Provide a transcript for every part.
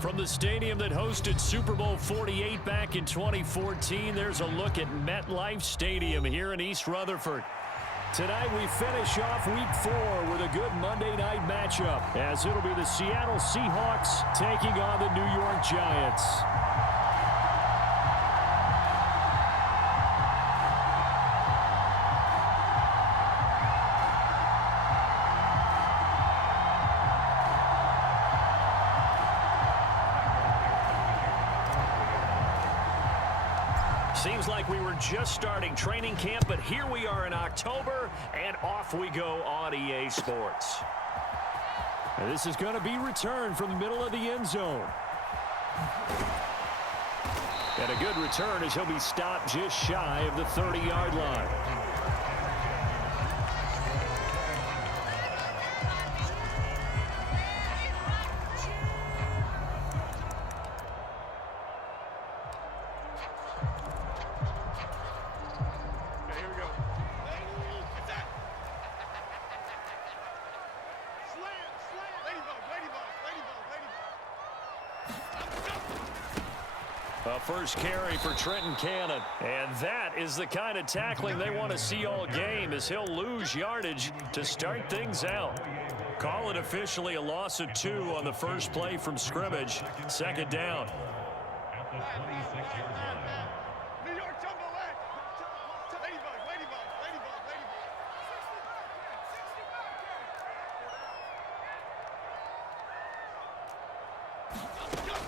From the stadium that hosted Super Bowl 48 back in 2014, there's a look at MetLife Stadium here in East Rutherford. Tonight we finish off Week 4 with a good Monday night matchup, as it'll be the Seattle Seahawks taking on the New York Giants. Seems like we were just starting training camp, but here we are in October, and off we go on EA Sports. And this is going to be returned from the middle of the end zone. And a good return as he'll be stopped just shy of the 30-yard line. A first carry for Trenton Cannon. And that is the kind of tackling they want to see all game, as he'll lose yardage to start things out. Call it officially a loss of 2 on the first play from scrimmage. Second down.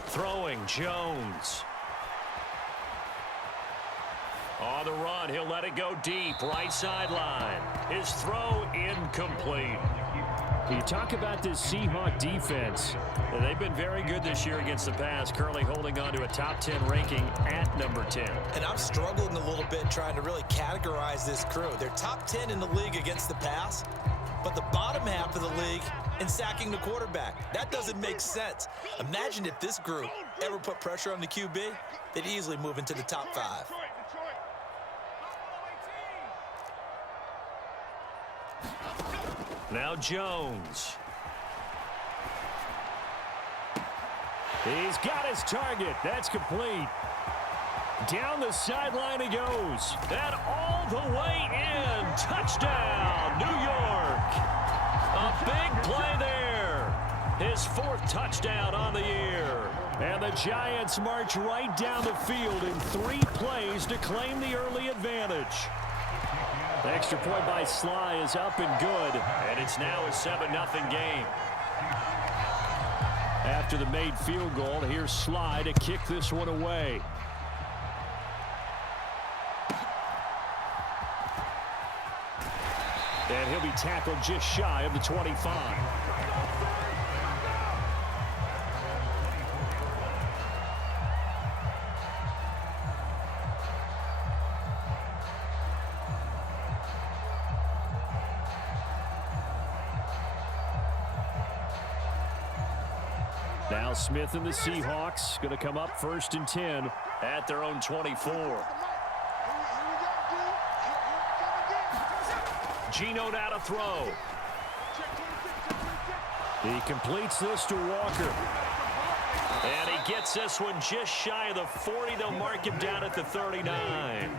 Throwing, Jones. On the run, he'll let it go deep, right sideline. His throw incomplete. You talk about this Seahawk defense. They've been very good this year against the pass, currently holding on to a top 10 ranking at number 10. And I'm struggling a little bit trying to really categorize this crew. They're top 10 in the league against the pass, but the bottom half of the league in sacking the quarterback. That doesn't make sense. Imagine if this group ever put pressure on the QB, they'd easily move into the top 5. Now Jones. He's got his target. That's complete. Down the sideline he goes. And all the way in. Touchdown, New York. A big play there. His 4th touchdown on the year. And the Giants march right down the field in 3 plays to claim the early advantage. The extra point by Sly is up and good, and it's now a 7-0 game. After the made field goal, here's Sly to kick this one away. And he'll be tackled just shy of the 25. Now Smith and the Seahawks going to come up 1st and 10 at their own 24. Geno now to throw. He completes this to Walker. And he gets this one just shy of the 40. They'll mark him down at the 39.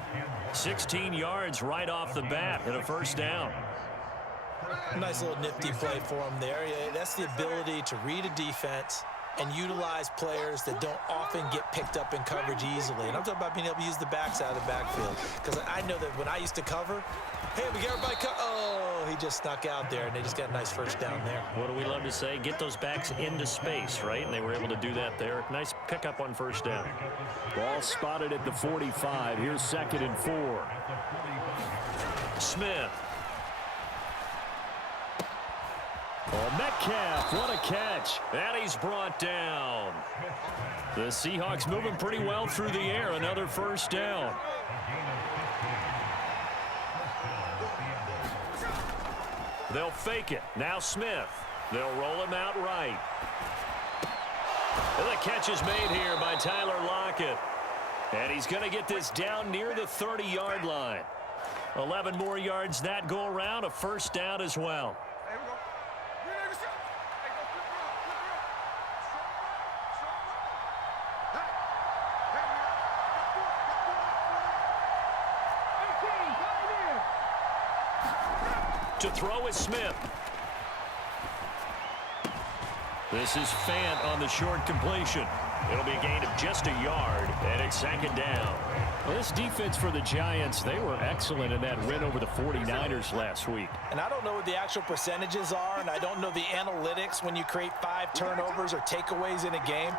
16 yards right off the bat and a first down. Nice little nifty play for him there. Yeah, that's the ability to read a defense and utilize players that don't often get picked up in coverage easily. And I'm talking about being able to use the backs out of the backfield. Because I know that when I used to cover, hey, we got everybody oh, he just snuck out there, and they just got a nice first down there. What do we love to say? Get those backs into space, right? And they were able to do that there. Nice pickup on first down. Ball spotted at the 45. Here's 2nd and 4. Smith. Oh, Metcalf, what a catch. And he's brought down. The Seahawks moving pretty well through the air. Another first down. They'll fake it. Now Smith. They'll roll him out right. And the catch is made here by Tyler Lockett. And he's going to get this down near the 30-yard line. 11 more yards that go around. A first down as well. To throw is Smith. This is Fant on the short completion. It'll be a gain of just a yard, and it's second down. Well, this defense for the Giants, they were excellent in that win over the 49ers last week. And I don't know what the actual percentages are, and I don't know the analytics when you create 5 turnovers or takeaways in a game.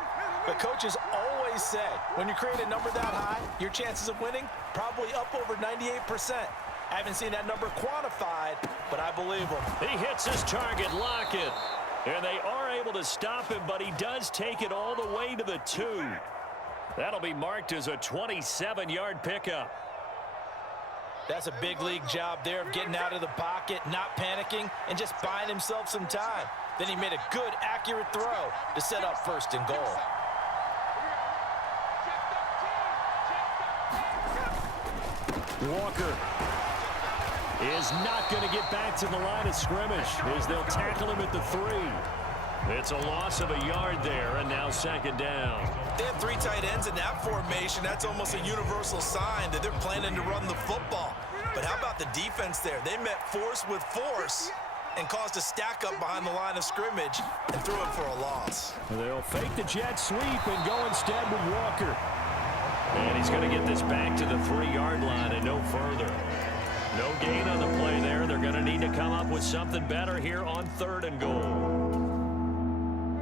But coaches always say, when you create a number that high, your chances of winning probably up over 98%. I haven't seen that number quantified, but I believe him. He hits his target, Lockett. And they are able to stop him, but he does take it all the way to the 2. That'll be marked as a 27-yard pickup. That's a big league job there of getting out of the pocket, not panicking, and just buying himself some time. Then he made a good, accurate throw to set up 1st and goal. Walker is not going to get back to the line of scrimmage as they'll tackle him at the 3. It's a loss of a yard there, and now second down. They have 3 tight ends in that formation. That's almost a universal sign that they're planning to run the football. But how about the defense there? They met force with force and caused a stack up behind the line of scrimmage and threw it for a loss. They'll fake the jet sweep and go instead with Walker. And he's going to get this back to the 3-yard line and no further. No gain on the play there. They're going to need to come up with something better here on 3rd and goal.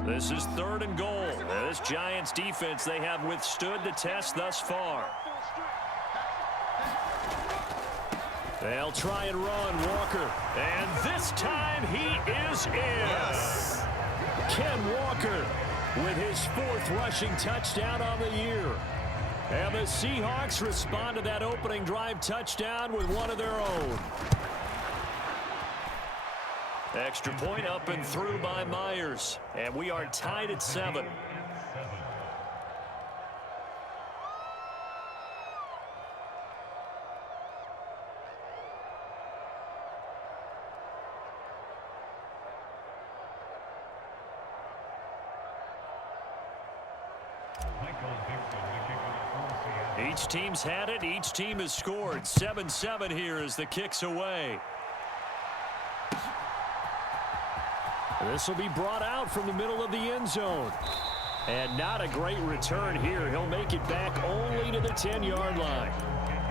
This is 3rd and goal. This Giants defense, they have withstood the test thus far. They'll try and run Walker. And this time he is in. Yes. Ken Walker with his 4th rushing touchdown on the year. And the Seahawks respond to that opening drive touchdown with one of their own. Extra point up and through by Myers. And we are tied at 7. Each team's had it. Each team has scored. 7-7 here as the kick's away. This will be brought out from the middle of the end zone. And not a great return here. He'll make it back only to the 10-yard line.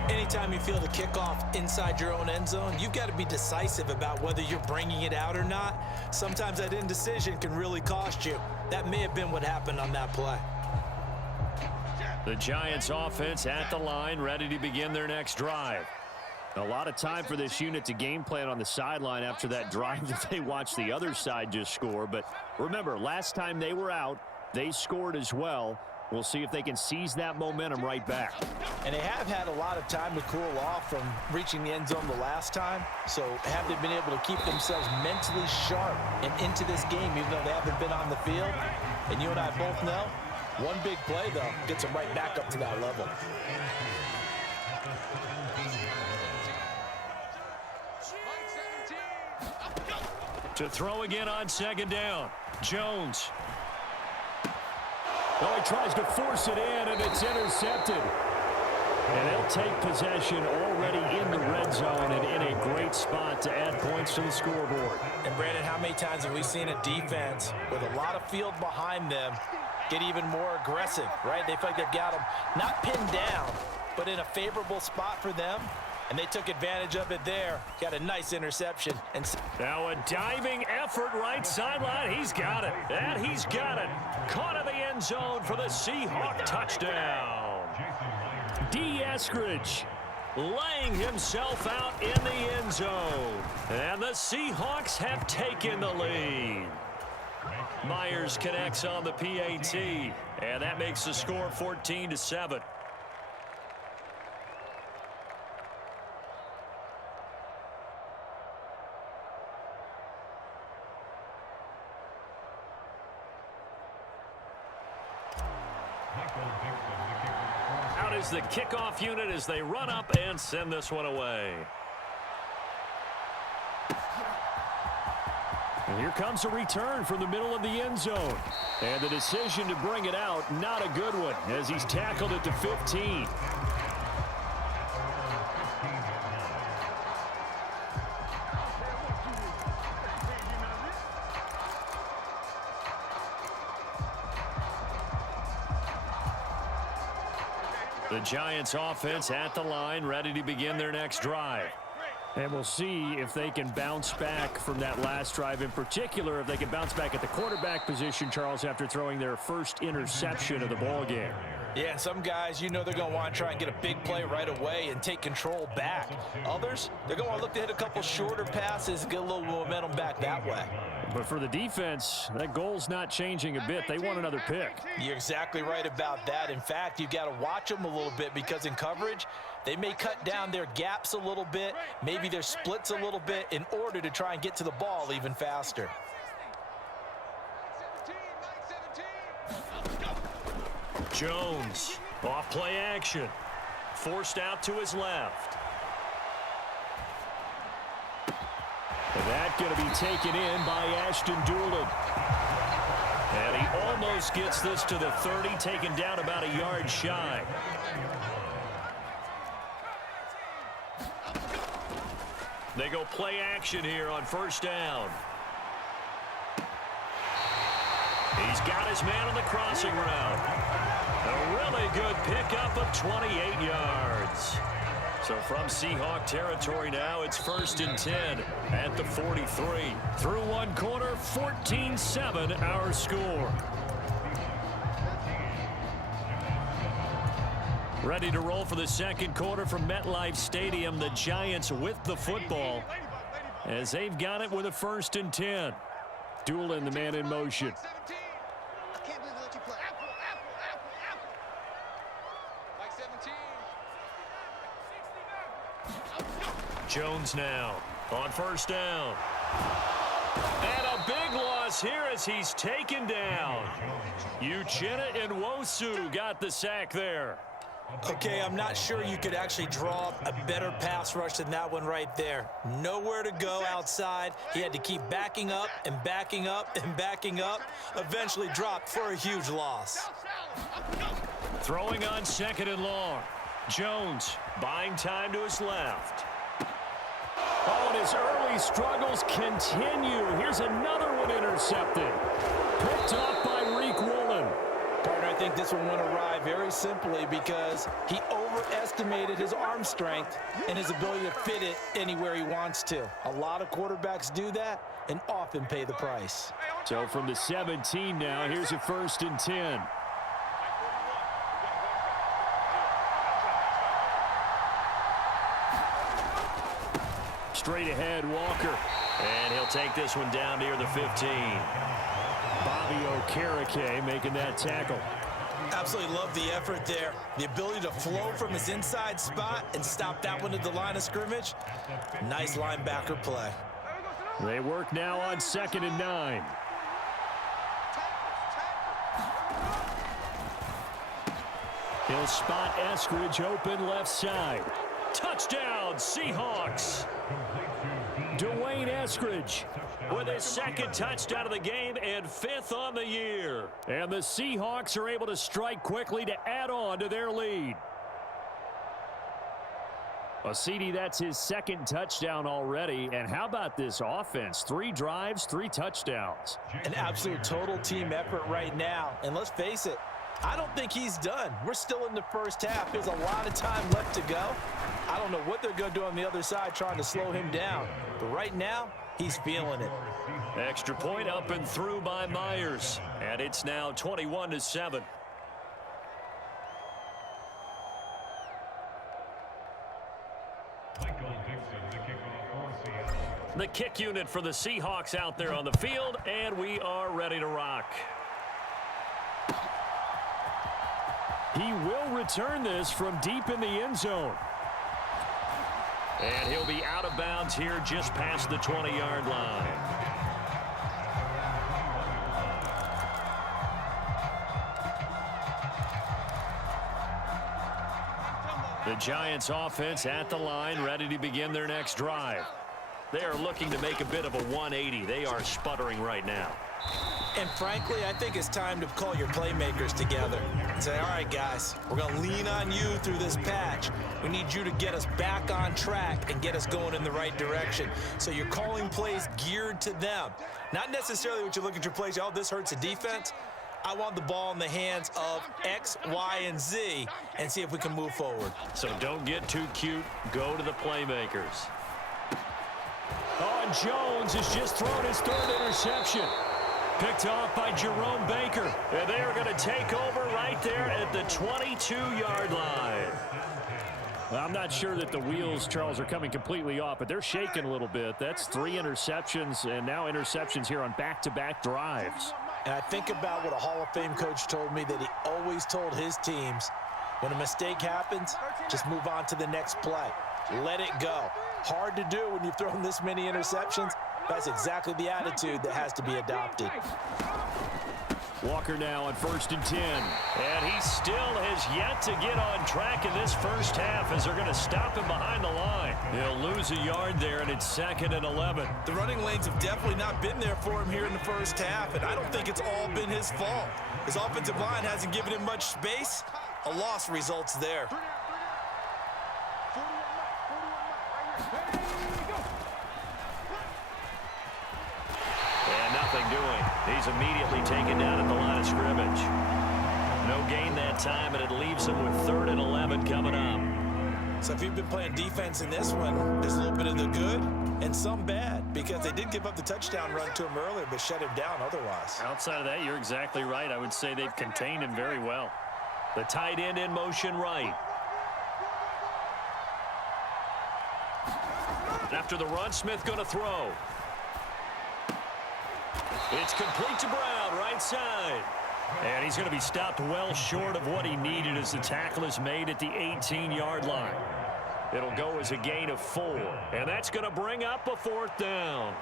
Anytime you feel the kickoff inside your own end zone, you've got to be decisive about whether you're bringing it out or not. Sometimes that indecision can really cost you. That may have been what happened on that play. The Giants offense at the line, ready to begin their next drive. A lot of time for this unit to game plan on the sideline after that drive that they watched the other side just score. But remember, last time they were out, they scored as well. We'll see if they can seize that momentum right back. And they have had a lot of time to cool off from reaching the end zone the last time. So have they been able to keep themselves mentally sharp and into this game, even though they haven't been on the field? And you and I both know, one big play, though, gets them right back up to that level. To throw again on second down. Jones. Oh, he tries to force it in, and it's intercepted. And they'll take possession already in the red zone and in a great spot to add points to the scoreboard. And, Brandon, how many times have we seen a defense with a lot of field behind them get even more aggressive, right? They feel like they've got them not pinned down, but in a favorable spot for them. And they took advantage of it there. Got a nice interception. And now a diving effort right sideline. He's got it. And he's got it. Caught in the end zone for the Seahawks touchdown. D. Eskridge laying himself out in the end zone. And the Seahawks have taken the lead. Myers connects on the PAT. And that makes the score 14-7. Out is the kickoff unit as they run up and send this one away. And here comes a return from the middle of the end zone. And the decision to bring it out, not a good one, as he's tackled at the 15. The Giants offense at the line, ready to begin their next drive. And we'll see if they can bounce back from that last drive, in particular if they can bounce back at the quarterback position, Charles, after throwing their first interception of the ball game. Yeah, and some guys, you know they're going to want to try and get a big play right away and take control back. Others, they're going to want to look to hit a couple shorter passes and get a little momentum back that way. But for the defense, that goal's not changing a bit. They want another pick. You're exactly right about that. In fact, you've got to watch them a little bit because in coverage, they may cut down their gaps a little bit, maybe their splits a little bit in order to try and get to the ball even faster. Jones, off play action. Forced out to his left. And that going to be taken in by Ashton Doolin. And he almost gets this to the 30, taken down about a yard shy. They go play action here on first down. He's got his man on the crossing route. A really good pickup of 28 yards. So from Seahawk territory now, it's 1st and 10 at the 43. Through one quarter, 14-7 our score. Ready to roll for the second quarter from MetLife Stadium. The Giants with the football as they've got it with a 1st and 10. Doolin, the man in motion. Jones now on first down. And a big loss here as he's taken down. Uchenna and Nwosu got the sack there. Okay, I'm not sure you could actually draw up a better pass rush than that one right there. Nowhere to go outside. He had to keep backing up and backing up and backing up. Eventually dropped for a huge loss. Throwing on 2nd and long. Jones buying time to his left. Oh, and his early struggles continue. Here's another one intercepted. Picked off by Reek Woolen. Partner, I think this one went awry very simply because he overestimated his arm strength and his ability to fit it anywhere he wants to. A lot of quarterbacks do that and often pay the price. So from the 17 now, here's a 1st and 10. Straight ahead, Walker. And he'll take this one down near the 15. Bobby Okereke making that tackle. Absolutely love the effort there. The ability to flow from his inside spot and stop that one at the line of scrimmage. Nice linebacker play. They work now on 2nd and 9. He'll spot Eskridge open left side. Touchdown, Seahawks. Dwayne Eskridge with his 2nd touchdown of the game and 5th on the year. And the Seahawks are able to strike quickly to add on to their lead. Well, CD, that's his 2nd touchdown already. And how about this offense? 3 drives, 3 touchdowns. An absolute total team effort right now. And let's face it, I don't think he's done. We're still in the first half. There's a lot of time left to go. I don't know what they're going to do on the other side trying to slow him down. But right now, he's feeling it. Extra point up and through by Myers. And it's now 21-7. The kick unit for the Seahawks out there on the field, and we are ready to rock. He will return this from deep in the end zone. And he'll be out of bounds here just past the 20-yard line. The Giants offense at the line, ready to begin their next drive. They are looking to make a bit of a 180. They are sputtering right now. And frankly, I think it's time to call your playmakers together and say, all right, guys, we're going to lean on you through this patch. We need you to get us back on track and get us going in the right direction. So you're calling plays geared to them. Not necessarily what you look at your plays, oh, this hurts the defense. I want the ball in the hands of X, Y, and Z and see if we can move forward. So don't get too cute. Go to the playmakers. Oh, and Jones has just thrown his third interception. Picked off by Jerome Baker. And they are going to take over right there at the 22-yard line. Well, I'm not sure that the wheels, Charles, are coming completely off, but they're shaking a little bit. That's 3 interceptions, and now interceptions here on back-to-back drives. And I think about what a Hall of Fame coach told me, that he always told his teams, when a mistake happens, just move on to the next play. Let it go. Hard to do when you've thrown this many interceptions. That's exactly the attitude that has to be adopted. Walker now on 1st and 10. And he still has yet to get on track in this first half as they're going to stop him behind the line. He'll lose a yard there, and it's 2nd and 11. The running lanes have definitely not been there for him here in the first half, and I don't think it's all been his fault. His offensive line hasn't given him much space. A loss results there. And nothing doing. He's immediately taken down at the line of scrimmage. No gain that time, and it leaves him with 3rd and 11 coming up. So if you've been playing defense in this one, there's a little bit of the good and some bad, because they did give up the touchdown run to him earlier, but shut him down otherwise. Outside of that, you're exactly right. I would say they've contained him very well. The tight end in motion right. After the run, Smith going to throw. It's complete to Brown, right side. And he's going to be stopped well short of what he needed as the tackle is made at the 18-yard line. It'll go as a gain of 4. And that's going to bring up a 4th down.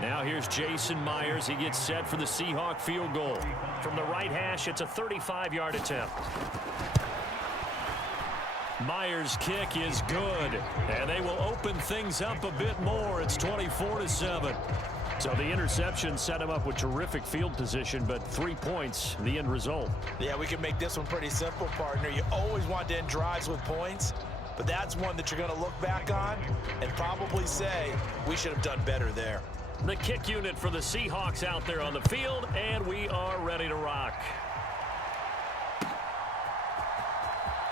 Now here's Jason Myers. He gets set for the Seahawk field goal. From the right hash, it's a 35-yard attempt. Myers' kick is good, and they will open things up a bit more. It's 24-7. So the interception set him up with terrific field position, but 3 points, the end result. Yeah, we can make this one pretty simple, partner. You always want to end drives with points, but that's one that you're going to look back on and probably say, we should have done better there. The kick unit for the Seahawks out there on the field, and we are ready to rock.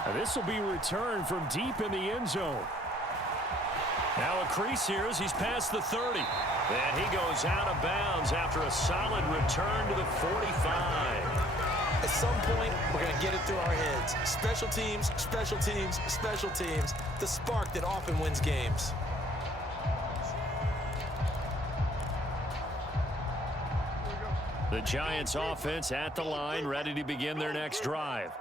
Now this will be returned from deep in the end zone. Now a crease here as he's past the 30. And he goes out of bounds after a solid return to the 45. At some point, we're going to get it through our heads. Special teams, special teams, special teams. The spark that often wins games. The Giants offense at the line, ready to begin their next drive.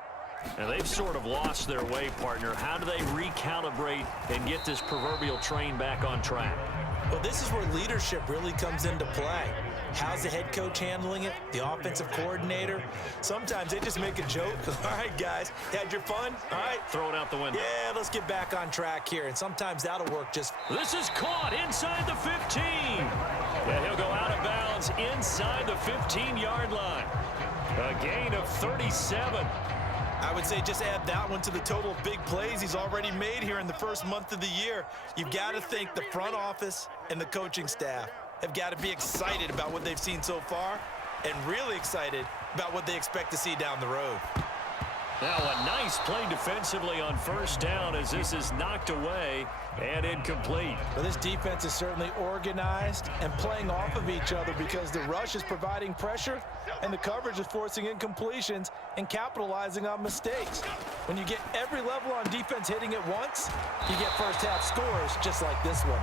And they've sort of lost their way, partner. How do they recalibrate and get this proverbial train back on track? Well, this is where leadership really comes into play. How's the head coach handling it? The offensive coordinator? Sometimes they just make a joke. All right, guys, had your fun? All right. Throw it out the window. Yeah, let's get back on track here. And sometimes that'll work just. This is caught inside the 15. And he'll go out of bounds inside the 15-yard line. A gain of 37. I would say just add that one to the total of big plays he's already made here in the first month of the year. You've got to think the front office and the coaching staff have got to be excited about what they've seen so far and really excited about what they expect to see down the road. Now a nice play defensively on first down as this is knocked away and incomplete. Well, this defense is certainly organized and playing off of each other because the rush is providing pressure and the coverage is forcing incompletions and capitalizing on mistakes. When you get every level on defense hitting at once, you get first half scores just like this one.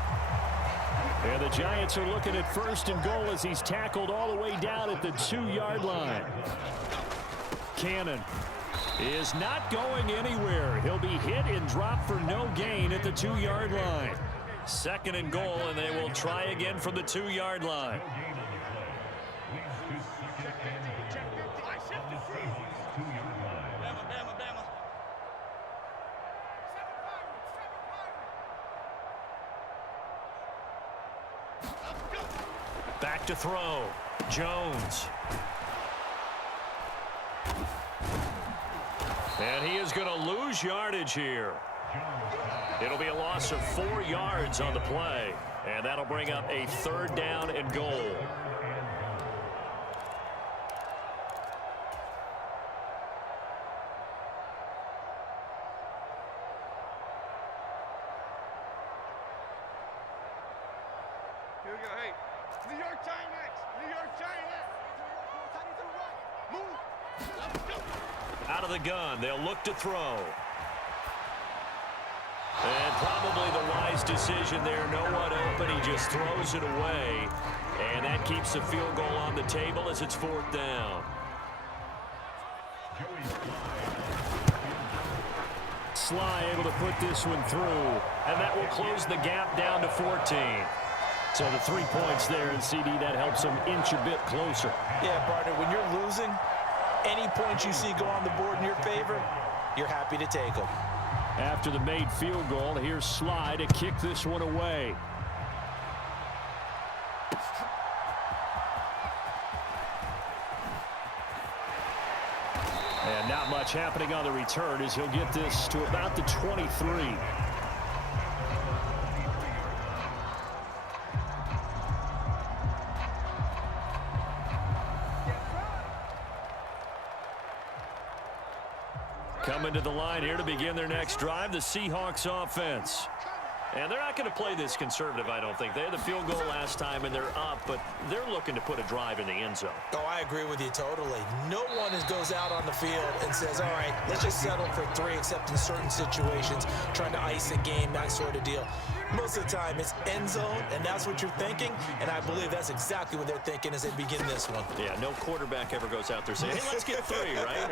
And the Giants are looking at 1st and goal as he's tackled all the way down at the 2-yard line. Cannon is not going anywhere. He'll be hit and dropped for no gain at the 2-yard line. 2nd and goal, and they will try again from the 2-yard line. Back to throw. Jones. And he is going to lose yardage here. It'll be a loss of 4 yards on the play. And that'll bring up a 3rd down and goal. Out of the gun, they'll look to throw. And probably the wise decision there. No one open. He just throws it away. And that keeps the field goal on the table as it's 4th down. Sly able to put this one through. And that will close the gap down to 14. So the 3 points there, and CD, that helps them inch a bit closer. Yeah, partner, when you're losing, any points you see go on the board in your favor, you're happy to take them. After the made field goal, here's Sly to kick this one away. And not much happening on the return as he'll get this to about the 23. Coming to the line here to begin their next drive, the Seahawks offense. And they're not going to play this conservative, I don't think. They had the field goal last time, and they're up, but they're looking to put a drive in the end zone. Oh, I agree with you totally. No one goes out on the field and says, all right, let's just settle for 3, except in certain situations, trying to ice a game, that sort of deal. Most of the time, it's end zone, and that's what you're thinking, and I believe that's exactly what they're thinking as they begin this one. Yeah, no quarterback ever goes out there saying, hey, let's get 3, right?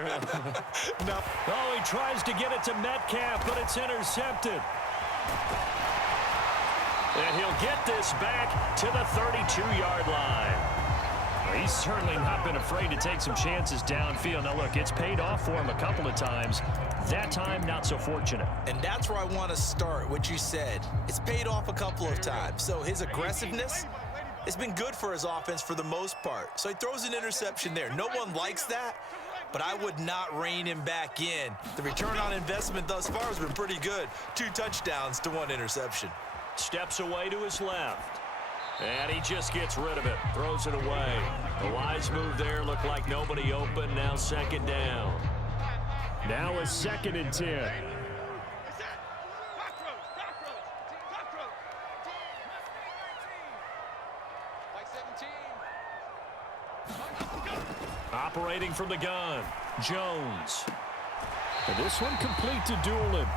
No. Oh, he tries to get it to Metcalf, but it's intercepted. And he'll get this back to the 32-yard line. He's certainly not been afraid to take some chances downfield. Now, look, it's paid off for him a couple of times. That time, not so fortunate. And that's where I want to start, what you said. It's paid off a couple of times. So his aggressiveness has been good for his offense for the most part. So he throws an interception there. No one likes that, but I would not rein him back in. The return on investment thus far has been pretty good. 2 touchdowns to 1 interception. Steps away to his left. And he just gets rid of it. Throws it away. The wise move there. Looked like nobody open. Now 2nd down. Now a 2nd and 10. Operating from the gun, Jones. And this one complete to Doolin.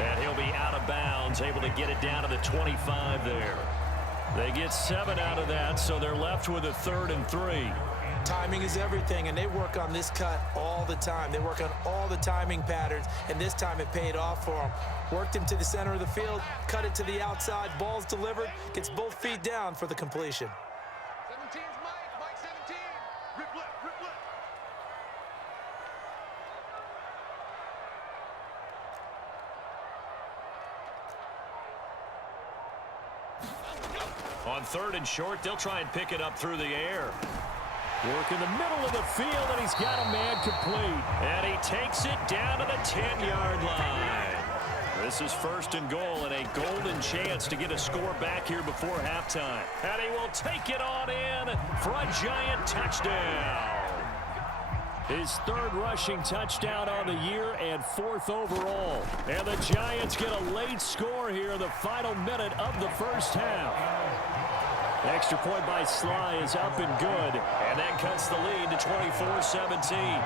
And he'll be out of bounds, able to get it down to the 25 there. They get 7 out of that, so they're left with a 3rd and 3. Timing is everything, and they work on this cut all the time. They work on all the timing patterns, and this time it paid off for them. Worked him to the center of the field, cut it to the outside, ball's delivered, gets both feet down for the completion. 17's Mike 17. Rip left. On 3rd and short, they'll try and pick it up through the air. Work in the middle of the field, and he's got a man complete. And he takes it down to the 10-yard line. This is 1st and goal, and a golden chance to get a score back here before halftime. And he will take it on in for a giant touchdown. His 3rd rushing touchdown on the year and 4th overall. And the Giants get a late score here in the final minute of the first half. Extra point by Sly is up and good. And that cuts the lead to 24-17.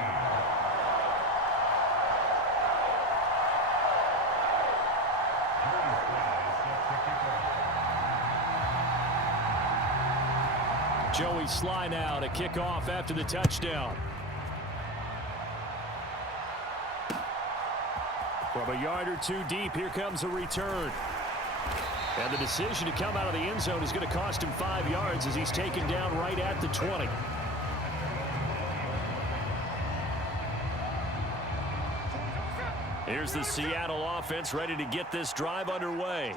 Joey Sly now to kick off after the touchdown. From a yard or 2 deep, here comes a return. And the decision to come out of the end zone is going to cost him 5 yards as he's taken down right at the 20. Here's the Seattle offense ready to get this drive underway.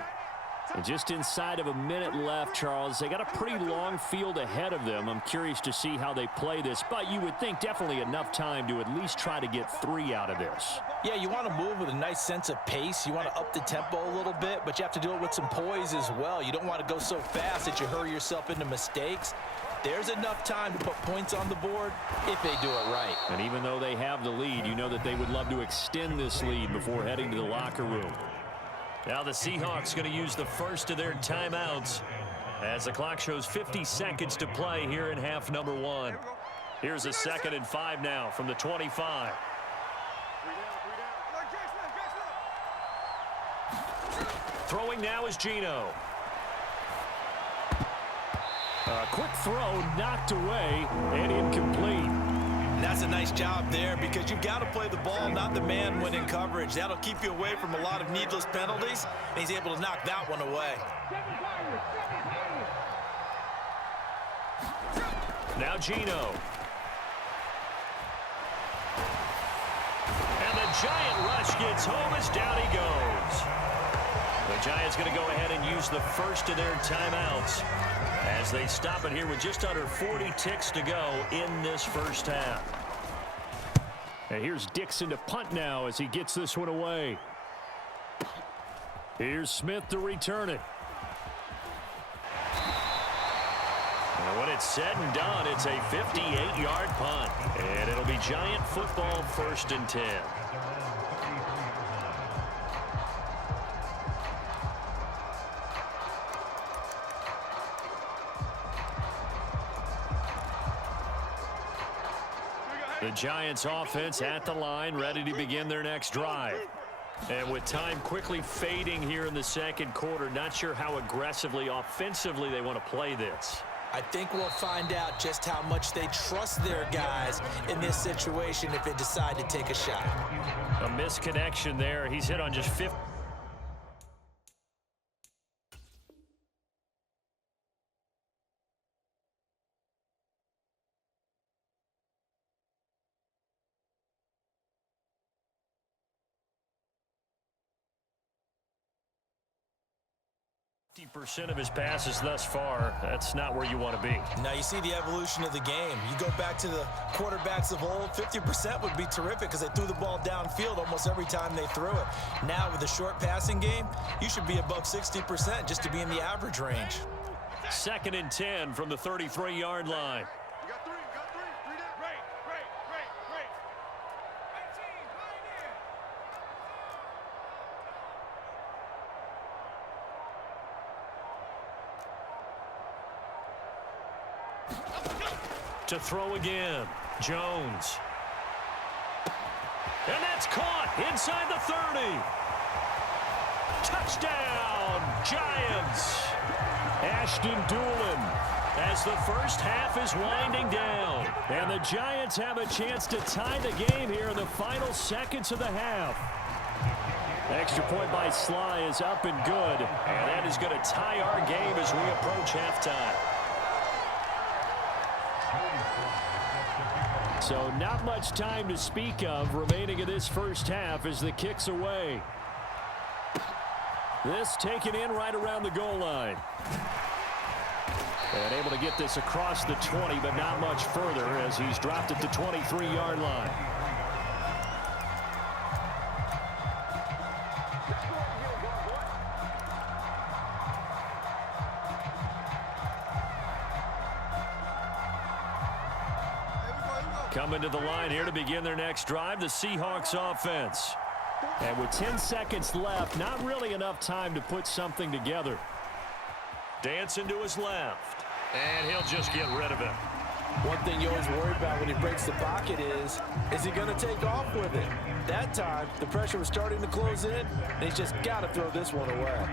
And just inside of a minute left, Charles. They got a pretty long field ahead of them. I'm curious to see how they play this, but you would think definitely enough time to at least try to get 3 out of this. Yeah, you want to move with a nice sense of pace. You want to up the tempo a little bit, but you have to do it with some poise as well. You don't want to go so fast that you hurry yourself into mistakes. There's enough time to put points on the board if they do it right. And even though they have the lead, you know that they would love to extend this lead before heading to the locker room. Now the Seahawks going to use the first of their timeouts as the clock shows 50 seconds to play here in half number 1. Here's a 2nd and 5 now from the 25. Throwing now is Geno. A quick throw knocked away and incomplete. That's a nice job there because you've got to play the ball, not the man when in coverage. That'll keep you away from a lot of needless penalties, and he's able to knock that one away. Now Geno. And the giant rush gets home as down he goes. The Giants going to go ahead and use the first of their timeouts as they stop it here with just under 40 ticks to go in this first half. And here's Dixon to punt now as he gets this one away. Here's Smith to return it. And when it's said and done, it's a 58-yard punt. And it'll be Giant football 1st and 10. The Giants offense at the line, ready to begin their next drive. And with time quickly fading here in the 2nd quarter, not sure how aggressively, offensively they want to play this. I think we'll find out just how much they trust their guys in this situation if they decide to take a shot. A misconnection there. He's hit on just 50. 50% of his passes thus far. That's not where you want to be. Now you see the evolution of the game. You go back to the quarterbacks of old, 50% would be terrific because they threw the ball downfield almost every time they threw it. Now with the short passing game, you should be above 60% just to be in the average range. 2nd and 10 from the 33-yard line. You got three. Three down. Great. To throw again, Jones. And that's caught inside the 30. Touchdown, Giants. Ashton Doolin as the first half is winding down. And the Giants have a chance to tie the game here in the final seconds of the half. Extra point by Sly is up and good. And that is going to tie our game as we approach halftime. So not much time to speak of remaining in this first half as the kick's away. This taken in right around the goal line. And able to get this across the 20, but not much further as he's dropped at the 23-yard line. Coming to the line here to begin their next drive, the Seahawks offense. And with 10 seconds left, not really enough time to put something together. Dancing to his left, and he'll just get rid of it. One thing you always worry about when he breaks the pocket is he going to take off with it? That time, the pressure was starting to close in, and he's just got to throw this one away.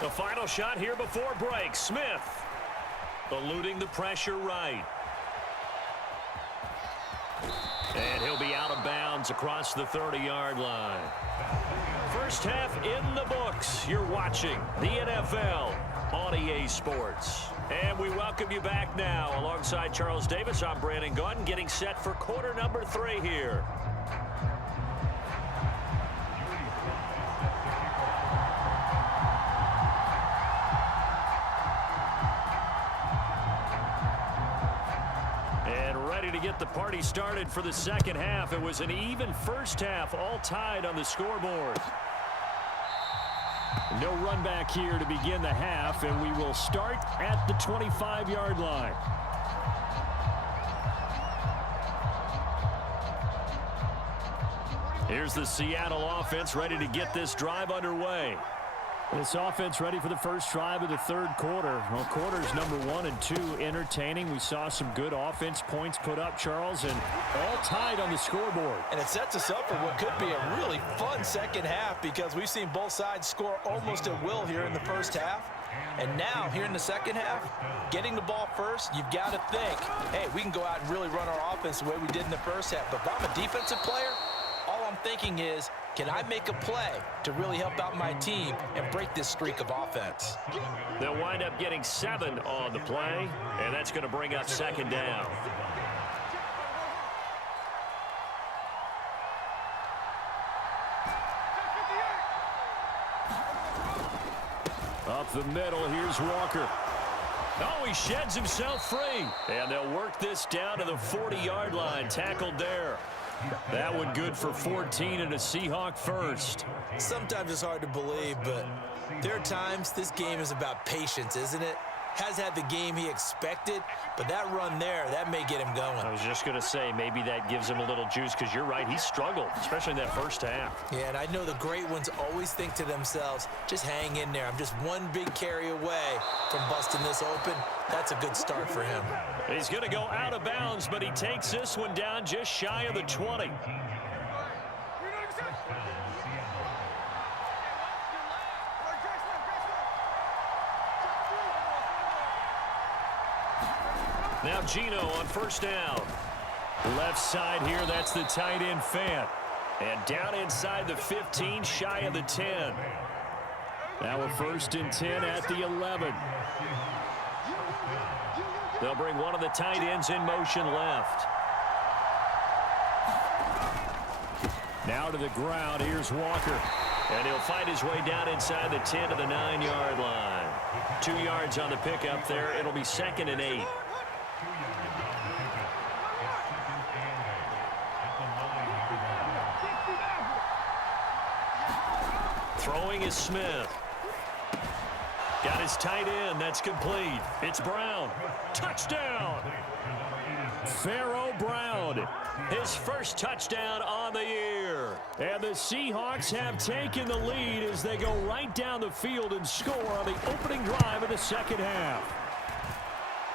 The final shot here before break. Smith eluding the pressure right. And he'll be out of bounds across the 30-yard line. First half in the books. You're watching the NFL on EA Sports. And we welcome you back now. Alongside Charles Davis, I'm Brandon Gaudin, getting set for quarter number 3 here. And ready to get the party started for the second half. It was an even first half, all tied on the scoreboard. No run back here to begin the half, and we will start at the 25-yard line. Here's the Seattle offense ready to get this drive underway. This offense ready for the first drive of the third quarter. Well, quarters number 1 and 2 entertaining. We saw some good offense points put up, Charles, and all tied on the scoreboard. And it sets us up for what could be a really fun second half because we've seen both sides score almost at will here in the first half. And now, here in the second half, getting the ball first, you've got to think, hey, we can go out and really run our offense the way we did in the first half. But if I'm a defensive player, all I'm thinking is, can I make a play to really help out my team and break this streak of offense? They'll wind up getting 7 on the play, and that's going to bring up second down. Up the middle, here's Walker. Oh, he sheds himself free. And they'll work this down to the 40-yard line. Tackled there. That one good for 14 and a Seahawk first. Sometimes it's hard to believe, but there are times this game is about patience, isn't it? Has had the game he expected, but that run there, that may get him going. I was just going to say, maybe that gives him a little juice because you're right, he struggled, especially in that first half. Yeah, and I know the great ones always think to themselves, just hang in there. I'm just one big carry away from busting this open. That's a good start for him. He's going to go out of bounds, but he takes this one down just shy of the 20. Now Gino on first down. Left side here, that's the tight end Fant. And down inside the 15, shy of the 10. Now a 1st and 10 at the 11. They'll bring one of the tight ends in motion left. Now to the ground, here's Walker. And he'll fight his way down inside the 10 to the 9-yard line. 2 yards on the pickup there. It'll be 2nd and 8. Throwing is Smith. Got his tight end. That's complete. It's Brown. Touchdown. Pharaoh Brown. His first touchdown on the year. And the Seahawks have taken the lead as they go right down the field and score on the opening drive of the second half.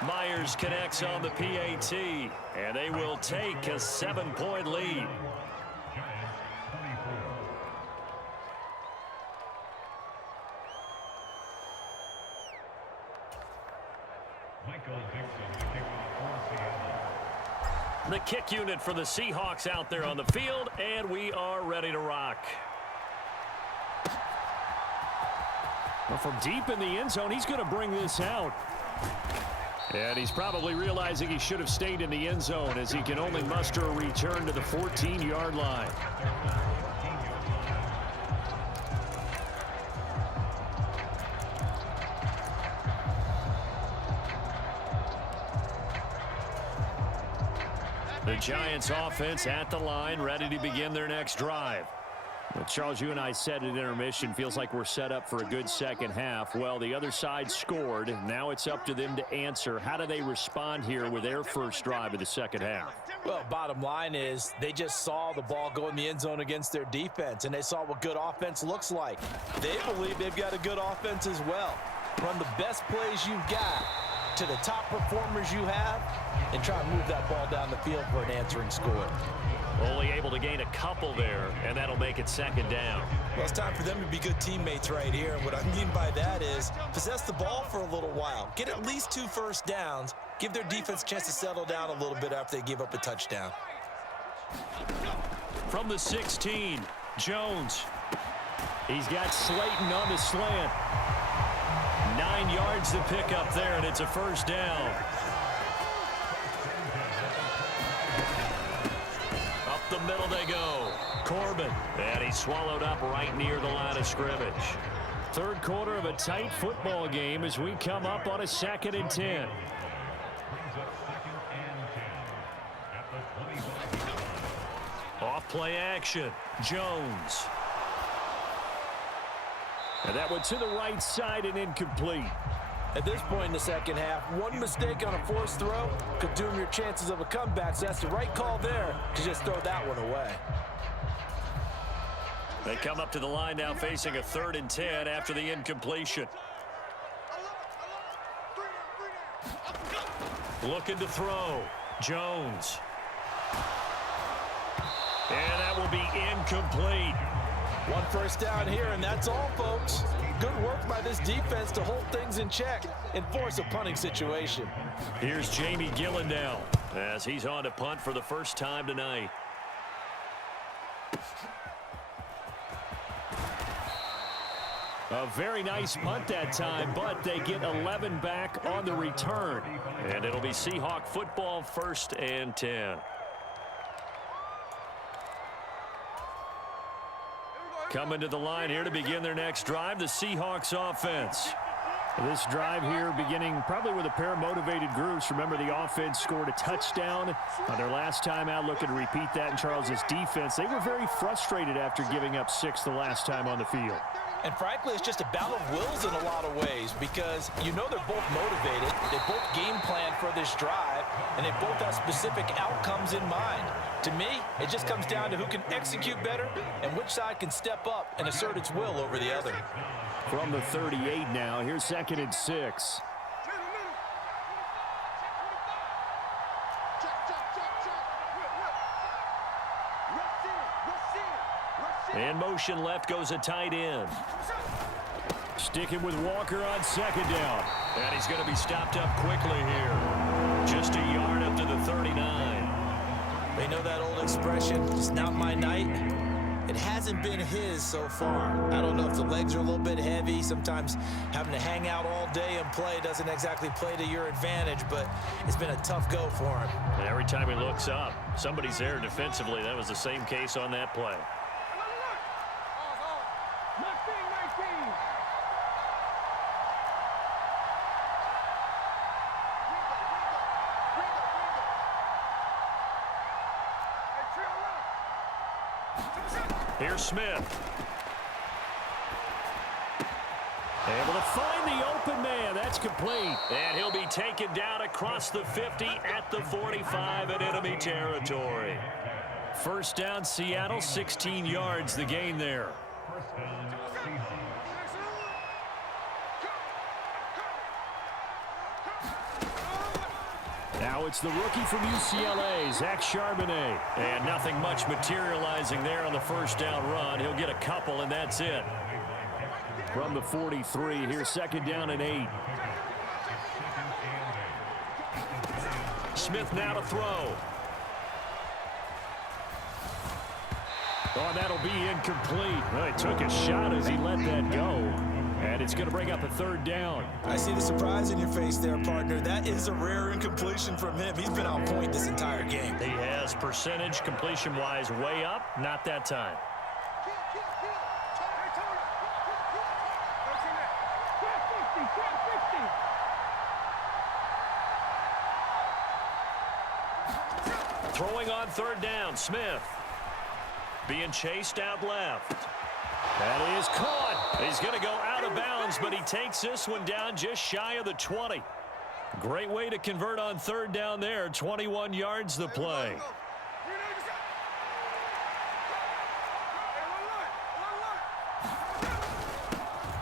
Myers connects on the PAT, and they will take a 7-point lead. The kick unit for the Seahawks out there on the field, and we are ready to rock. Well, from deep in the end zone, he's going to bring this out. And he's probably realizing he should have stayed in the end zone as he can only muster a return to the 14-yard line. The Giants offense at the line, ready to begin their next drive. Well, Charles, you and I said at intermission, feels like we're set up for a good second half. Well, the other side scored. Now it's up to them to answer. How do they respond here with their first drive of the second half? Well, bottom line is they just saw the ball go in the end zone against their defense, and they saw what good offense looks like. They believe they've got a good offense as well. Run the best plays you've got to the top performers you have and try and move that ball down the field for an answering score. Only able to gain a couple there, and that'll make it second down. Well, it's time for them to be good teammates right here. And what I mean by that is possess the ball for a little while. Get at least 2 first downs. Give their defense a chance to settle down a little bit after they give up a touchdown. From the 16, Jones. He's got Slayton on the slant. 9 yards to pick up there, and it's a first down. Up the middle they go. Corbin. And he's swallowed up right near the line of scrimmage. Third quarter of a tight football game as we come up on a 2nd and 10. Play action. Jones. And that went to the right side and incomplete. At this point in the second half, one mistake on a forced throw could doom your chances of a comeback, so that's the right call there to just throw that one away. They come up to the line now facing a 3rd and 10 after the incompletion. Looking to throw. Jones. And that will be incomplete. One first down here, and that's all, folks. Good work by this defense to hold things in check and force a punting situation. Here's Jamie Gillen now as he's on to punt for the first time tonight. A very nice punt that time, but they get 11 back on the return. And it'll be Seahawk football, 1st and 10. Coming to the line here to begin their next drive, the Seahawks offense. This drive here beginning probably with a pair of motivated groups. Remember, the offense scored a touchdown on their last time out, looking to repeat that in Charles's defense. They were very frustrated after giving up 6 the last time on the field. And frankly, it's just a battle of wills in a lot of ways because you know they're both motivated, they both game plan for this drive, and they both have specific outcomes in mind. To me, it just comes down to who can execute better and which side can step up and assert its will over the other. From the 38 now, here's 2nd and 6. And motion left goes a tight end. Sticking with Walker on 2nd down. And he's going to be stopped up quickly here. Just a yard up to the 39. They know that old expression, it's not my night. It hasn't been his so far. I don't know if the legs are a little bit heavy. Sometimes having to hang out all day and play doesn't exactly play to your advantage, but it's been a tough go for him. And every time he looks up, somebody's there defensively. That was the same case on that play. Here's Smith. Able to find the open man. That's complete. And he'll be taken down across the 50 at the 45 in enemy territory. First down, Seattle, 16 yards the gain there. Now it's the rookie from UCLA, Zach Charbonnet. And nothing much materializing there on the first down run. He'll get a couple, and that's it. From the 43, here's 2nd down and 8. Smith now to throw. Oh, that'll be incomplete. Well, he took a shot as he let that go. And it's going to bring up a 3rd down. I see the surprise in your face there, partner. That is a rare incompletion from him. He's been on point this entire game. He has percentage completion-wise way up. Not that time. Throwing on 3rd down, Smith. Being chased out left. That is caught. He's going to go out of bounds, but he takes this one down just shy of the 20. Great way to convert on 3rd down there. 21 yards the play.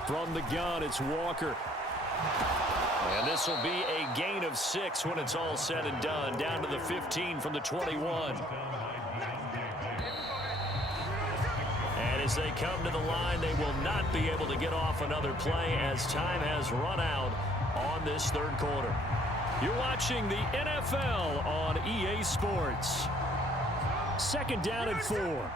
From the gun, it's Walker. And this will be a gain of 6 when it's all said and done. Down to the 15 from the 21. And as they come to the line, they will not be able to get off another play as time has run out on this 3rd quarter. You're watching the NFL on EA Sports. 2nd down and 4.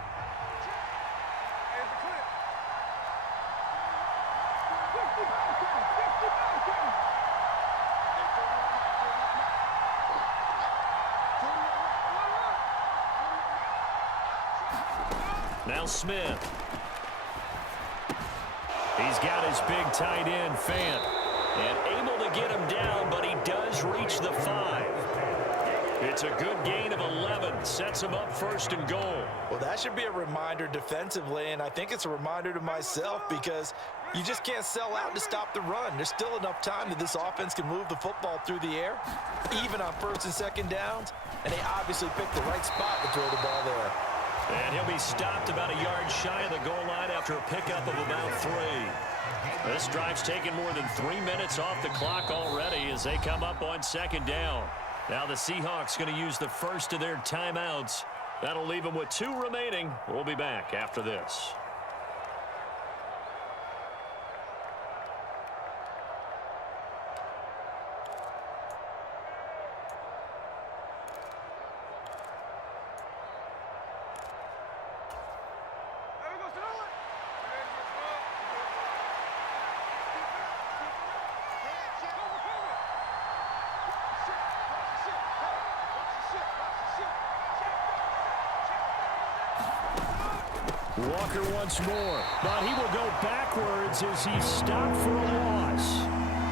Now Smith. He's got his big tight end, Fant. And able to get him down, but he does reach the 5. It's a good gain of 11. Sets him up first and goal. Well, that should be a reminder defensively, and I think it's a reminder to myself because you just can't sell out to stop the run. There's still enough time that this offense can move the football through the air, even on first and second downs, and they obviously picked the right spot to throw the ball there. And he'll be stopped about a yard shy of the goal line after a pickup of about 3. This drive's taken more than 3 minutes off the clock already as they come up on second down. Now the Seahawks going to use the first of their timeouts. That'll leave them with 2 remaining. We'll be back after this. Walker once more, but he will go backwards as he's stopped for a loss.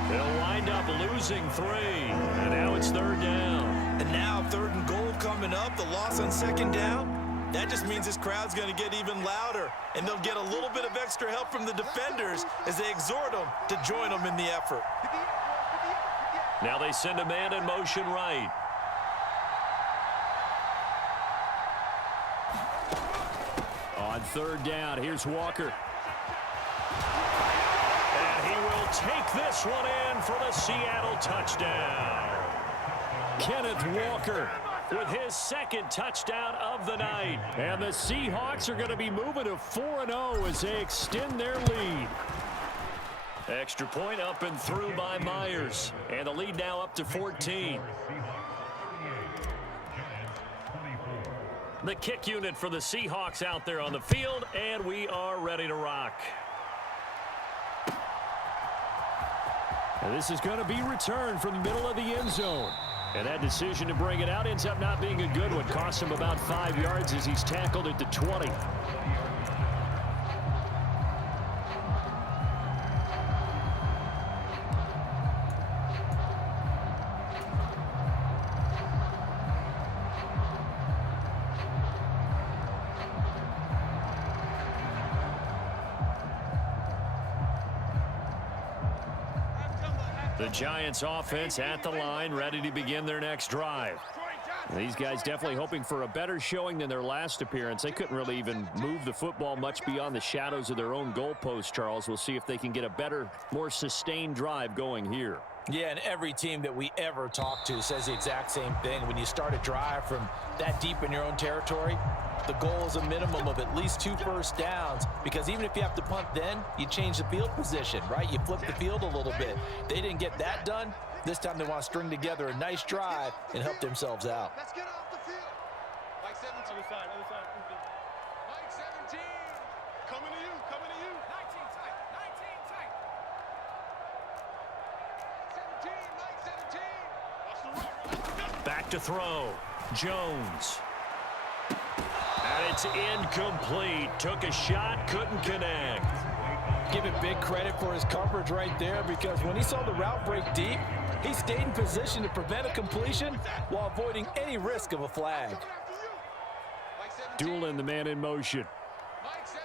They'll wind up losing 3, and now it's third down. And now third and goal coming up, the loss on second down. That just means this crowd's going to get even louder, and they'll get a little bit of extra help from the defenders as they exhort them to join them in the effort. Now they send a man in motion right. On third down, here's Walker. And he will take this one in for the Seattle touchdown. Kenneth Walker with his second touchdown of the night. And the Seahawks are going to be moving to 4-0 as they extend their lead. Extra point up and through by Myers. And the lead now up to 14. The kick unit for the Seahawks out there on the field, and we are ready to rock. And this is going to be returned from the middle of the end zone. And that decision to bring it out ends up not being a good one. Costs him about 5 yards as he's tackled at the 20. The Giants offense at the line, ready to begin their next drive. These guys definitely hoping for a better showing than their last appearance. They couldn't really even move the football much beyond the shadows of their own goalpost, Charles. We'll see if they can get a better, more sustained drive going here. Yeah, and every team that we ever talk to says the exact same thing. When you start a drive from that deep in your own territory, the goal is a minimum of at least 2 first downs, because even if you have to punt then, you change the field position, right? You flip the field a little bit. They didn't get that done. This time they want to string together a nice drive and help themselves out. Let's get off the field. Mike 17. Other side. Mike 17. Coming to you. 19 tight. 17, Mike 17. Back to throw. Jones. And it's incomplete. Took a shot, couldn't connect. Give it big credit for his coverage right there, because when he saw the route break deep, he stayed in position to prevent a completion while avoiding any risk of a flag. Doolin, the man in motion. Mike 7.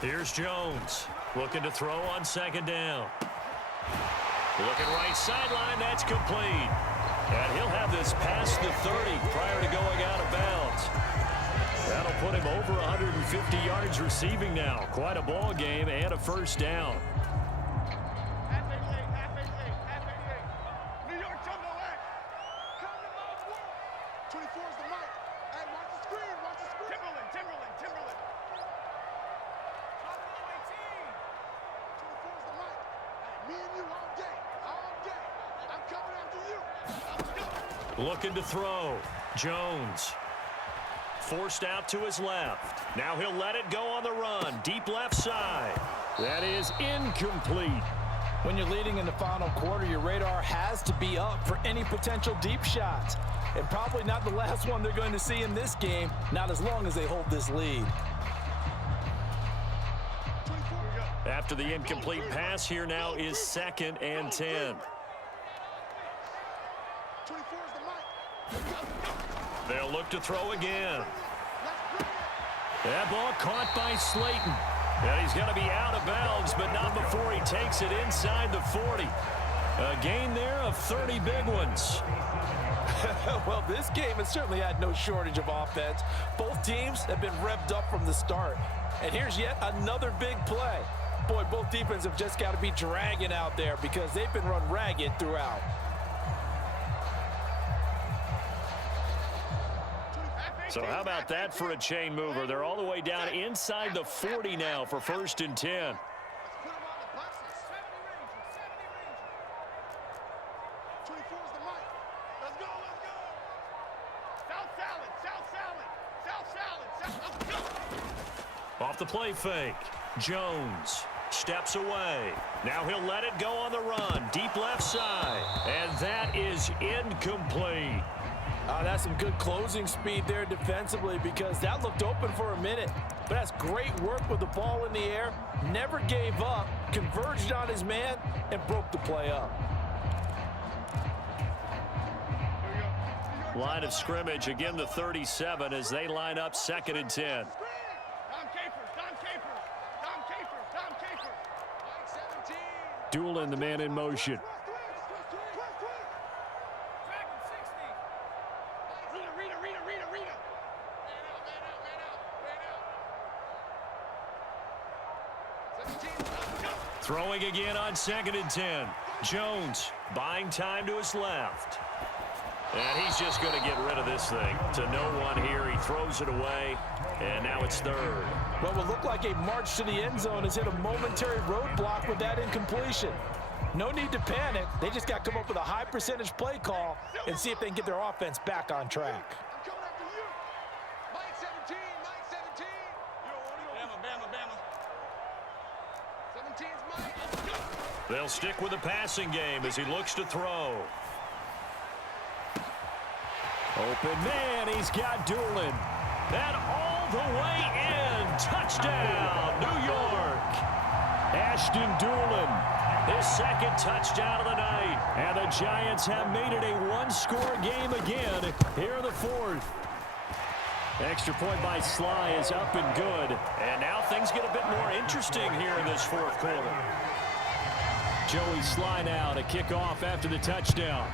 Here's Jones, looking to throw on second down. Looking right sideline, that's complete. And he'll have this past the 30 prior to going out of bounds. That'll put him over 150 yards receiving now. Quite a ball game and a first down. New York jumbo X. Come to my world. 24 is the mic. And watch the screen. Timberland. 24 is the mic. Me and you all day. I'm coming after you. Looking to throw. Jones. Forced out to his left. Now he'll let it go on the run. Deep left side. That is incomplete. When you're leading in the final quarter, your radar has to be up for any potential deep shots. And probably not the last one they're going to see in this game, not as long as they hold this lead. After the incomplete pass, here now is 2nd and 10. They'll look to throw again. That ball caught by Slayton. And he's going to be out of bounds, but not before he takes it inside the 40. A gain there of 30 big ones. Well, this game has certainly had no shortage of offense. Both teams have been revved up from the start. And here's yet another big play. Boy, both defenses have just got to be dragging out there because they've been run ragged throughout. So how about that for a chain mover? They're all the way down inside the 40 now for 1st and 10. Off the play fake. Jones steps away. Now he'll let it go on the run. Deep left side. And that is incomplete. That's some good closing speed there defensively because that looked open for a minute. But that's great work with the ball in the air. Never gave up, converged on his man, and broke the play up. Line of scrimmage, again the 37 as they line up 2nd and 10. Doolin, the man in motion. Throwing again on 2nd and 10. Jones buying time to his left. And he's just going to get rid of this thing to no one here. He throws it away, and now it's 3rd. What will look like a march to the end zone has hit a momentary roadblock with that incompletion. No need to panic. They just got to come up with a high percentage play call and see if they can get their offense back on track. They'll stick with the passing game as he looks to throw. Open man, he's got Doolin. That all the way in. Touchdown, New York. Ashton Doolin, his 2nd touchdown of the night. And the Giants have made it a one-score game again here in the 4th. Extra point by Sly is up and good. And now things get a bit more interesting here in this 4th quarter. Joey Sly now to kick off after the touchdown.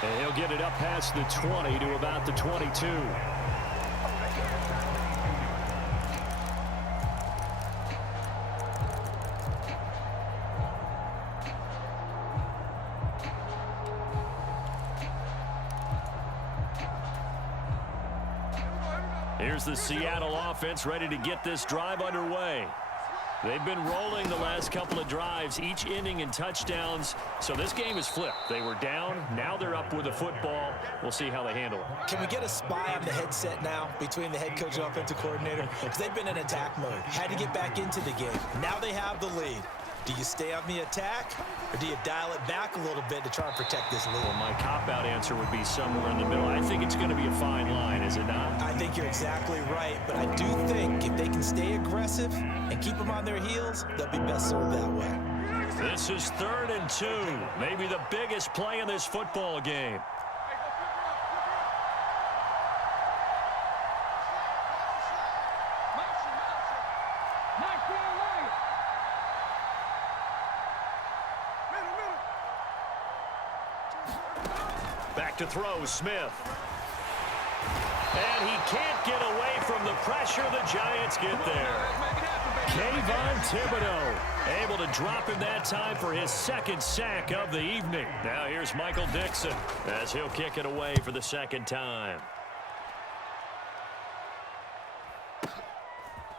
And he'll get it up past the 20 to about the 22. Here's the Seattle offense ready to get this drive underway. They've been rolling the last couple of drives, each inning in touchdowns. So this game is flipped. They were down. Now they're up with the football. We'll see how they handle it. Can we get a spy on the headset now between the head coach and offensive coordinator? Because they've been in attack mode. Had to get back into the game. Now they have the lead. Do you stay on the attack, or do you dial it back a little bit to try and protect this lead? Well, my cop-out answer would be somewhere in the middle. I think it's going to be a fine line, is it not? I think you're exactly right, but I do think if they can stay aggressive and keep them on their heels, they'll be best served that way. This is 3rd and 2, maybe the biggest play in this football game. Back to throw, Smith. And he can't get away from the pressure. The Giants get there. Kayvon Thibodeau able to drop him that time for his 2nd sack of the evening. Now here's Michael Dixon as he'll kick it away for the 2nd time.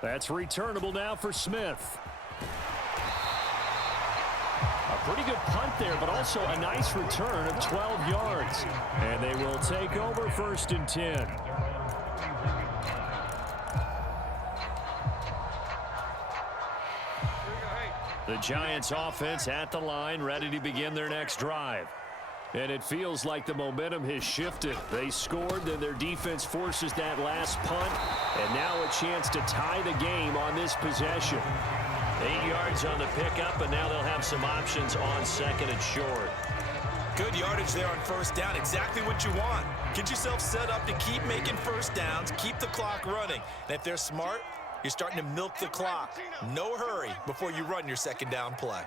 That's returnable now for Smith. A pretty good punt there, but also a nice return of 12 yards. And they will take over 1st and 10. The Giants offense at the line, ready to begin their next drive. And it feels like the momentum has shifted. They scored, then their defense forces that last punt. And now a chance to tie the game on this possession. 8 yards on the pickup, and now they'll have some options on second and short. Good yardage there on first down. Exactly what you want. Get yourself set up to keep making first downs, keep the clock running. And if they're smart, you're starting to milk the clock. No hurry before you run your second down play.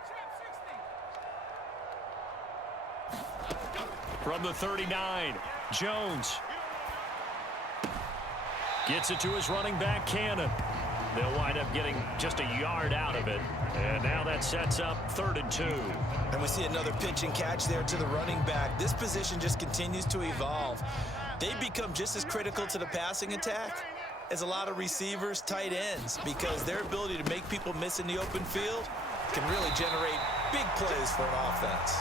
From the 39, Jones gets it to his running back, Cannon. They'll wind up getting just a yard out of it. And now that sets up 3rd and 2. And we see another pitch and catch there to the running back. This position just continues to evolve. They become just as critical to the passing attack as a lot of receivers, tight ends, because their ability to make people miss in the open field can really generate big plays for an offense.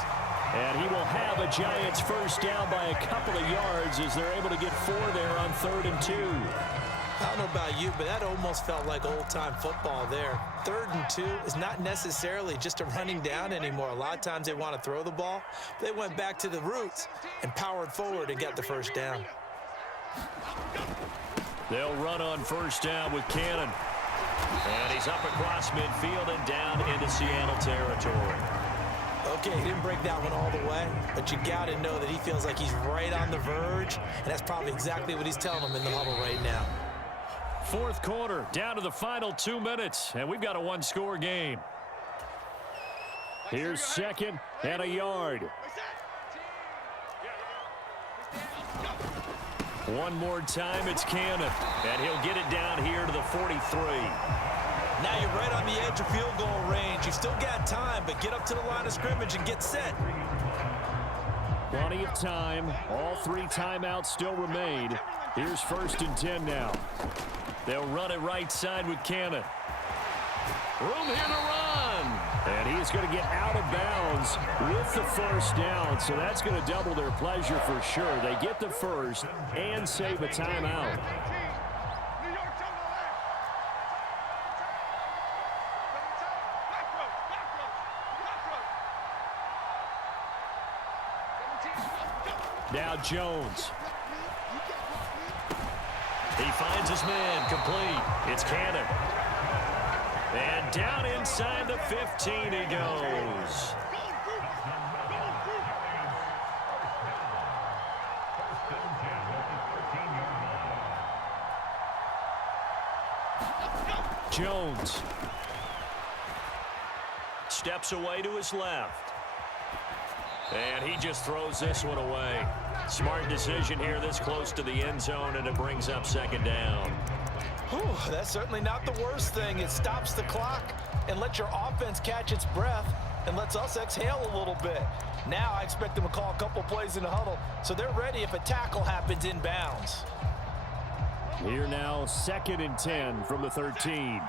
And he will have a Giants first down by a couple of yards as they're able to get 4 there on 3rd and 2. I don't know about you, but that almost felt like old-time football there. 3rd and 2 is not necessarily just a running down anymore. A lot of times they want to throw the ball. They went back to the roots and powered forward and got the first down. They'll run on first down with Cannon. And he's up across midfield and down into Seattle territory. Okay, he didn't break that one all the way, but you got to know that he feels like he's right on the verge, and that's probably exactly what he's telling them in the huddle right now. 4th quarter, down to the final 2 minutes, and we've got a one-score game. Here's 2nd and a yard. One more time, it's Cannon, and he'll get it down here to the 43. Now you're right on the edge of field goal range. You've still got time, but get up to the line of scrimmage and get set. Plenty of time. All 3 timeouts still remain. Here's 1st and 10 now. They'll run it right side with Cannon. Room here to run. And he is going to get out of bounds with the first down. So that's going to double their pleasure for sure. They get the first and save a timeout. Now Jones. He finds his man complete. It's Cannon. And down inside the 15 he goes. Jones steps away to his left. And he just throws this one away. Smart decision here this close to the end zone, and it brings up 2nd down. Whew, that's certainly not the worst thing. It stops the clock and lets your offense catch its breath and lets us exhale a little bit. Now I expect them to call a couple plays in the huddle, so they're ready if a tackle happens in bounds. Here now, 2nd and 10 from the 13.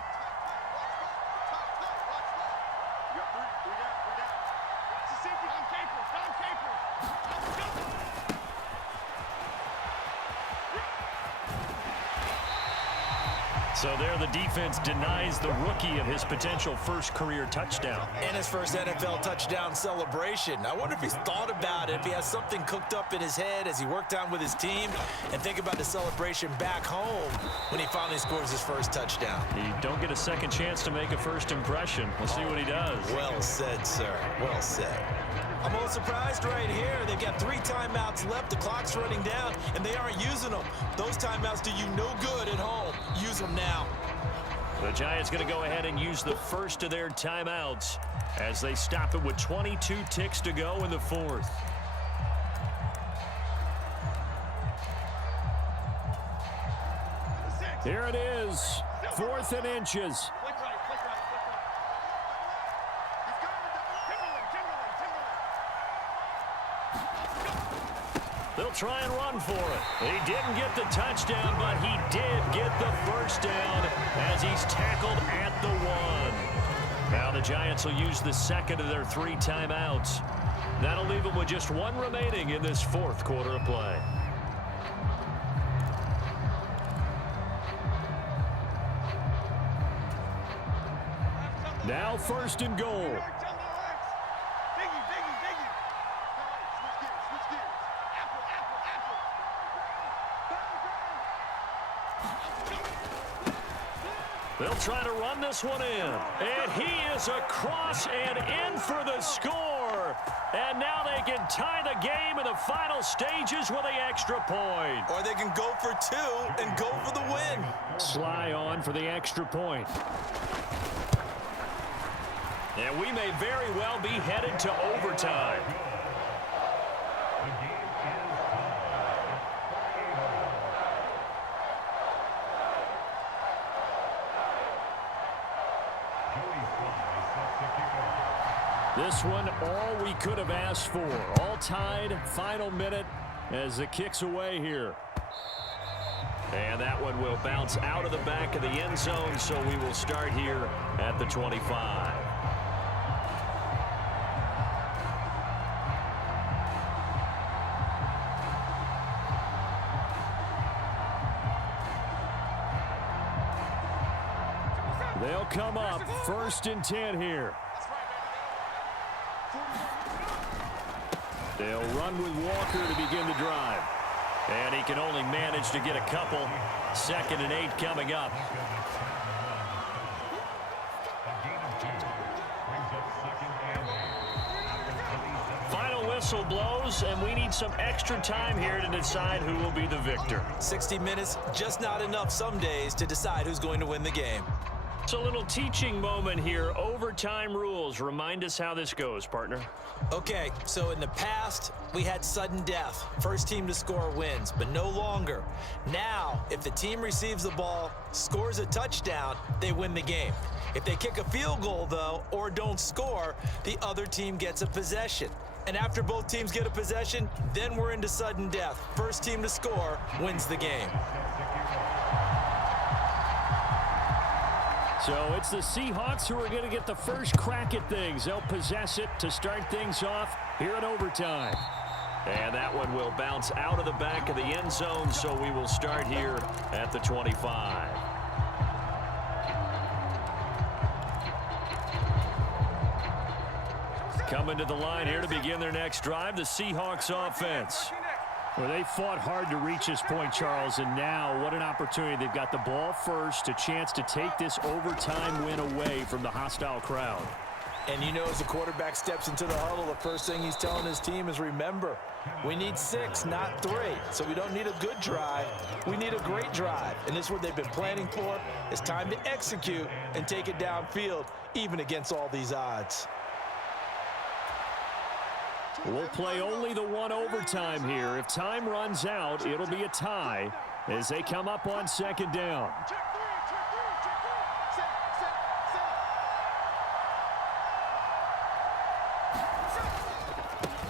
So there the defense denies the rookie of his potential first career touchdown. And his first NFL touchdown celebration. I wonder if he's thought about it, if he has something cooked up in his head as he worked on with his team, and think about the celebration back home when he finally scores his first touchdown. You don't get a second chance to make a first impression. We'll see what he does. Well said, sir. Well said. I'm a little surprised right here. They've got 3 timeouts left. The clock's running down, and they aren't using them. Those timeouts do you no good at home. Use them now. The Giants going to go ahead and use the first of their timeouts as they stop it with 22 ticks to go in the 4th. Here it is, 4th and inches. They'll try and run for it. He didn't get the touchdown, but he did get the first down as he's tackled at the 1. Now the Giants will use the 2nd of their 3 timeouts. That'll leave them with just 1 remaining in this 4th quarter of play. Now 1st and goal. They'll try to run this one in. And he is across and in for the score. And now they can tie the game in the final stages with an extra point. Or they can go for 2 and go for the win. Sly on for the extra point. And we may very well be headed to overtime. This one, all we could have asked for. All tied, final minute as the kick's away here. And that one will bounce out of the back of the end zone, so we will start here at the 25. They'll come up 1st and 10 here. They'll run with Walker to begin the drive. And he can only manage to get a couple. 2nd and 8 coming up. Final whistle blows, and we need some extra time here to decide who will be the victor. 60 minutes, just not enough some days to decide who's going to win the game. It's a little teaching moment here. Overtime rules. Remind us how this goes, partner. Okay, so in the past, we had sudden death. First team to score wins, but no longer. Now, if the team receives the ball, scores a touchdown, they win the game. If they kick a field goal, though, or don't score, the other team gets a possession. And after both teams get a possession, then we're into sudden death. First team to score wins the game. So it's the Seahawks who are going to get the first crack at things. They'll possess it to start things off here in overtime. And that one will bounce out of the back of the end zone, so we will start here at the 25. Coming to the line here to begin their next drive, the Seahawks offense. Well, they fought hard to reach this point, Charles, and now what an opportunity. They've got the ball first, a chance to take this overtime win away from the hostile crowd. And you know, as the quarterback steps into the huddle, the first thing he's telling his team is, remember, we need 6, not 3. So we don't need a good drive. We need a great drive. And this is what they've been planning for. It's time to execute and take it downfield, even against all these odds. We'll play only the one overtime here. If time runs out, it'll be a tie as they come up on 2nd down.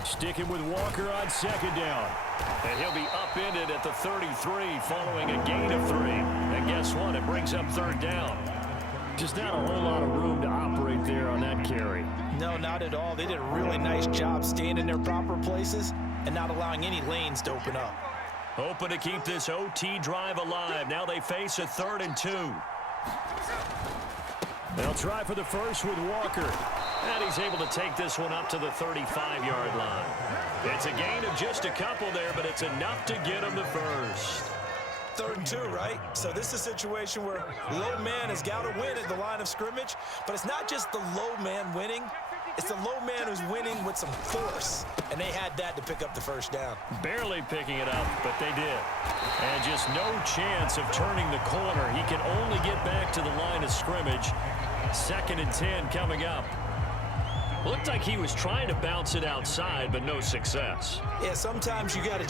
Sticking with Walker on 2nd down. And he'll be upended at the 33 following a gain of 3. And guess what? It brings up 3rd down. Just not a whole lot of room to operate there on that carry. No, not at all. They did a really nice job staying in their proper places and not allowing any lanes to open up. Hoping to keep this OT drive alive. Now they face a 3rd and 2. They'll try for the first with Walker. And he's able to take this one up to the 35-yard line. It's a gain of just a couple there, but it's enough to get him the first. 3rd and 2, right? So this is a situation where low man has got to win at the line of scrimmage, but it's not just the low man winning. It's the low man who's winning with some force, and they had that to pick up the first down. Barely picking it up, but they did. And just no chance of turning the corner. He can only get back to the line of scrimmage. 2nd and 10 coming up. Looked like he was trying to bounce it outside, but no success. Yeah, sometimes you got to